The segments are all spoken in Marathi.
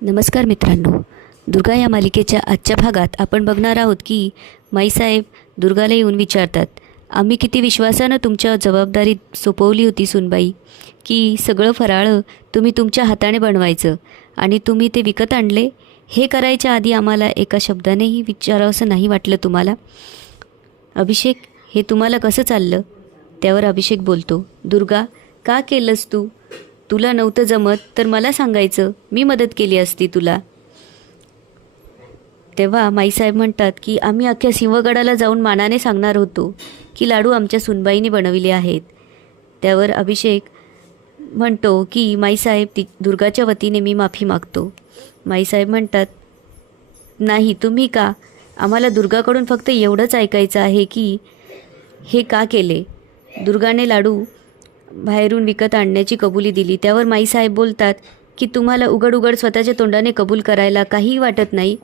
नमस्कार मित्रांनो. दुर्गा या मालिकेच्या आजच्या भागात आपण बघणार आहोत की माईसाहेब दुर्गाला येऊन विचारतात, आम्ही किती विश्वासानं तुमच्या जबाबदारीत सोपवली होती सुनबाई, की सगळं फराळं तुम्ही तुमच्या हाताने बनवायचं आणि तुम्ही ते विकत आणले. हे करायच्या आधी आम्हाला एका शब्दानेही विचारावंसं नाही वाटलं तुम्हाला? अभिषेक, हे तुम्हाला कसं चाललं? त्यावर अभिषेक बोलतो, दुर्गा, का केलंस तू? तुला नव्हतं जमत तर मला सांगायचं, मी मदत केली असती तुला. तेव्हा माईसाहेब म्हणतात की आम्ही अख्ख्या सिंहगडाला जाऊन मानाने सांगणार होतो की लाडू आमच्या सुनबाईने बनविले आहेत. त्यावर अभिषेक म्हणतो की माईसाहेब, ती दुर्गाच्या वतीने मी माफी मागतो. माईसाहेब म्हणतात, नाही, तुम्ही का? आम्हाला दुर्गाकडून फक्त एवढंच ऐकायचं आहे की हे का केले. दुर्गाने लाडू बाहेरून विकत आणण्याची कबुली दिली. त्यावर माईसाहेब बोलतात की तुम्हाला उघड उघड स्वतःच्या तोंडाने कबूल करायला काहीही वाटत नाही.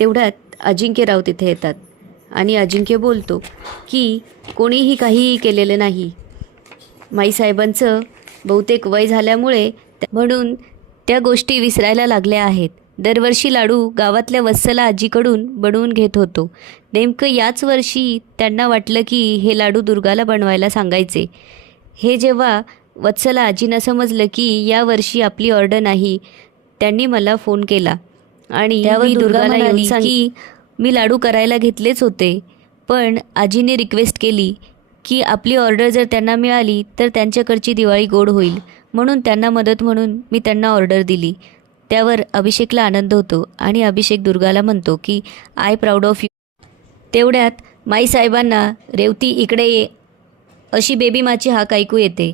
तेवढ्यात अजिंक्यराव तिथे येतात आणि अजिंक्य बोलतो की कोणीही काहीही केलेलं नाही. माईसाहेबांचं बहुतेक वय झाल्यामुळे म्हणून त्या गोष्टी विसरायला लागल्या आहेत. दरवर्षी लाडू गावातल्या वत्सला आजीकडून बनवून घेत होतो. नेमकं याच वर्षी त्यांना वाटलं की हे लाडू दुर्गाला बनवायला सांगायचे. हे जेव्हा वत्सला आजीनं समजलं की यावर्षी आपली ऑर्डर नाही, त्यांनी मला फोन केला आणि त्यावर दुर्गाला येऊन की मी लाडू करायला घेतलेच होते, पण आजीने रिक्वेस्ट केली की आपली ऑर्डर जर त्यांना मिळाली तर त्यांच्याकडची दिवाळी गोड होईल, म्हणून त्यांना मदत म्हणून मी त्यांना ऑर्डर दिली. त्यावर अभिषेकला आनंद होतो आणि अभिषेक दुर्गाला म्हणतो की आय प्राऊड ऑफ यू. तेवढ्यात माईसाहेबांना रेवती इकडे ये अशी बेबीमाची हाक ऐकू येते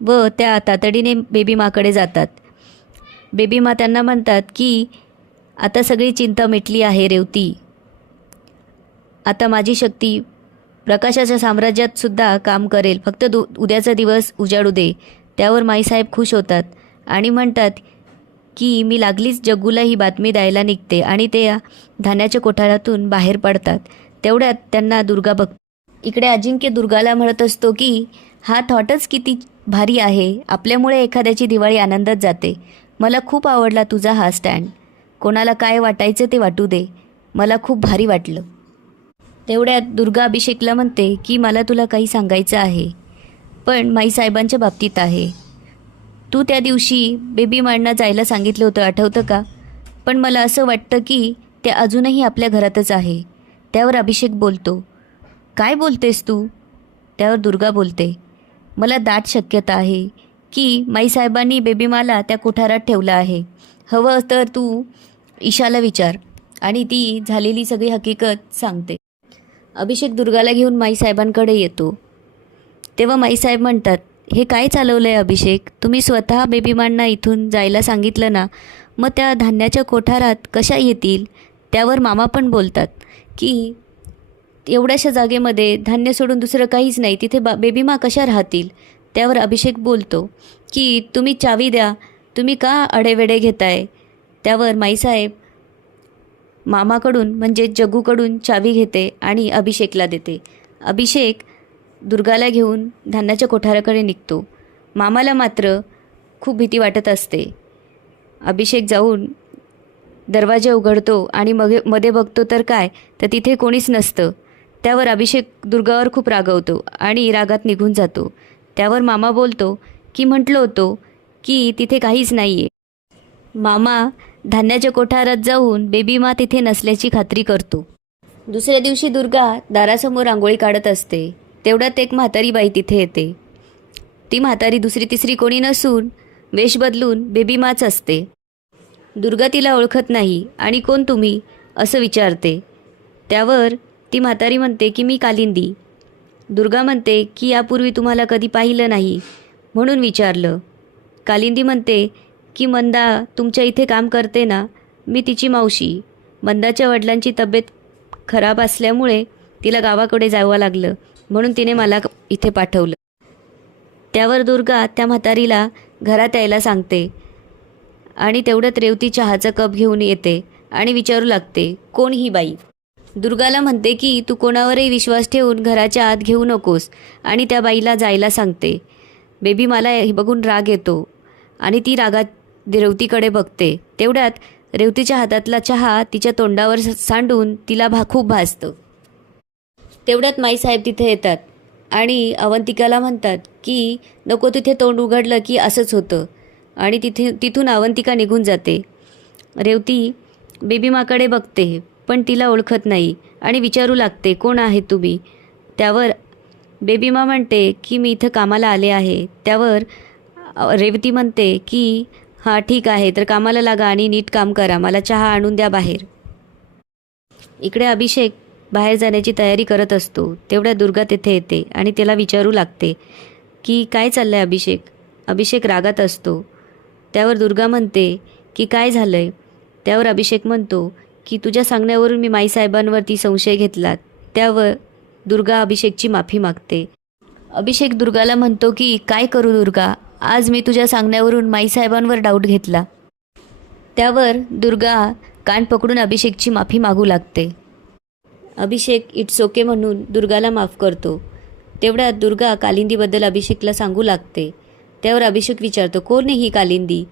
व त्या तातडीने बेबीमाकडे जातात. बेबीमा त्यांना म्हणतात की आता सगळी चिंता मिटली आहे रेवती, आता माझी शक्ती प्रकाशाच्या साम्राज्यात सुद्धा काम करेल, फक्त उद्याचा दिवस उजाडू दे. त्यावर माईसाहेब खुश होतात आणि म्हणतात की मी लागलीच जग्गूला ही बातमी द्यायला निघते आणि ते धान्याच्या कोठारातून बाहेर पडतात. तेवढ्यात त्यांना दुर्गा बघते. इकडे अजिंक्य दुर्गाला म्हणत असतो की हा थॉटच किती भारी आहे, आपल्यामुळे एखाद्याची दिवाळी आनंदात जाते. मला खूप आवडला तुझा हा स्टँड. कोणाला काय वाटायचं ते वाटू दे, मला खूप भारी वाटलं. तेवढ्यात दुर्गा अभिषेकला म्हणते की मला तुला काही सांगायचं आहे, पण माईसाहेबांच्या बाबतीत आहे. तू त्या दिवशी बेबी मांडना जायला सांगितलं होतं, आठवतं का? पण मला असं वाटतं की ते अजूनही आपल्या घरातच आहे. त्यावर अभिषेक बोलतो, काय बोलतेस तू? त्यावर दुर्गा बोलते, मला दाट शक्यता आहे की माईसाहेबांनी बेबीमाला त्या कोठारात ठेवलं आहे. हवं तर तू ईशाला विचार आणि ती झालेली सगळी हकीकत सांगते. अभिषेक दुर्गाला घेऊन माईसाहेबांकडे येतो. तेव्हा माईसाहेब म्हणतात, हे काय चालवलं आहे अभिषेक? तुम्ही स्वतः बेबीमांना इथून जायला सांगितलं ना, मग त्या धान्याच्या कोठारात कशा येतील? त्यावर मामा पण बोलतात की एवढ्याशा जागेमध्ये धान्य सोडून दुसरं काहीच नाही, तिथे बेबीमा कशा राहतील? त्यावर अभिषेक बोलतो की तुम्ही चावी द्या, तुम्ही का अडेवेडे घेताय? त्यावर माईसाहेब मामाकडून म्हणजे जग्गूकडून चावी घेते आणि अभिषेकला देते. अभिषेक दुर्गाला घेऊन धान्याच्या कोठाराकडे निघतो. मामाला मात्र खूप भीती वाटत असते. अभिषेक जाऊन दरवाजा उघडतो आणि मध्ये बघतो तर काय, तर तिथे कोणीच नसतं. त्यावर अभिषेक दुर्गावर खूप रागवतो आणि रागात निघून जातो. त्यावर मामा बोलतो की म्हटलं होतो की तिथे काहीच नाही आहे. मामा धान्याच्या कोठारात जाऊन बेबीमा तिथे नसल्याची खात्री करतो. दुसऱ्या दिवशी दुर्गा दारासमोर रांगोळी काढत असते. तेवढ्यात एक म्हातारी बाई तिथे येते. ती म्हातारी दुसरी तिसरी कोणी नसून वेश बदलून बेबीमाच असते. दुर्गा तिला ओळखत नाही आणि कोण तुम्ही असं विचारते. त्यावर ती म्हातारी म्हणते की मी कालिंदी. दुर्गा म्हणते की यापूर्वी तुम्हाला कधी पाहिलं नाही म्हणून विचारलं. कालिंदी म्हणते की मंदा तुमच्या इथे काम करते ना, मी तिची मावशी. मंदाच्या वडिलांची तब्येत खराब असल्यामुळे तिला गावाकडे जावं लागलं, म्हणून तिने मला इथे पाठवलं. त्यावर दुर्गा त्या म्हातारीला घरात यायला सांगते आणि तेवढ्यात रेवती चहाचा कप घेऊन येते आणि विचारू लागते, कोण ही बाई? दुर्गाला म्हणते की तू कोणावरही विश्वास ठेवून घराच्या आत घेऊ नकोस आणि त्या बाईला जायला सांगते. बेबी मला हे बघून राग येतो आणि ती रागात रेवतीकडे बघते. तेवढ्यात रेवतीच्या हातातला चहा तिच्या तोंडावर सांडून तिला खूप भासतं. तेवढ्यात माईसाहेब तिथे येतात आणि अवंतिकाला म्हणतात की नको तिथे तोंड उघडलं की असंच होतं, आणि तिथून अवंतिका निघून जाते. रेवती बेबीमाकडे बघते पण तिला ओळखत नाही आणि विचारू लागते, कोण आहे तुम्ही? त्यावर बेबीमा म्हणते की मी इथं कामाला आले आहे. त्यावर रेवती म्हणते की हां ठीक आहे, तर कामाला लागा आणि नीट काम करा, मला चहा आणून द्या बाहेर. इकडे अभिषेक बाहेर जाण्याची तयारी करत असतो. तेवढ्या दुर्गा तिथे येते आणि त्याला विचारू लागते की काय चाललं आहे अभिषेक. अभिषेक रागात असतो. त्यावर दुर्गा म्हणते की काय झालं आहे. त्यावर अभिषेक म्हणतो की तुझ्या सांगण्यावरून मी माईसाहेबांवरती संशय घेतला. त्यावर दुर्गा अभिषेकची माफी मागते. अभिषेक दुर्गाला म्हणतो की काय करू दुर्गा, आज मी तुझ्या सांगण्यावरून माईसाहेबांवर डाऊट घेतला. त्यावर दुर्गा कान पकडून अभिषेकची माफी मागू लागते. अभिषेक इट्स ओके म्हणून दुर्गाला माफ करतो. तेवढ्यात दुर्गा कालिंदीबद्दल अभिषेकला सांगू लागते. त्यावर अभिषेक विचारतो, कोण आहे ही कालिंदी?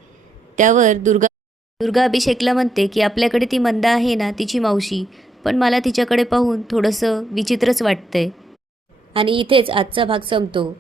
त्यावर दुर्गा अभिषेकला म्हणते की आपल्याकडे ती मंदा आहे ना, तिची मावशी, पण मला तिच्याकडे पाहून थोडंसं विचित्रच वाटतंय. आणि इथेच आजचा भाग संपतो.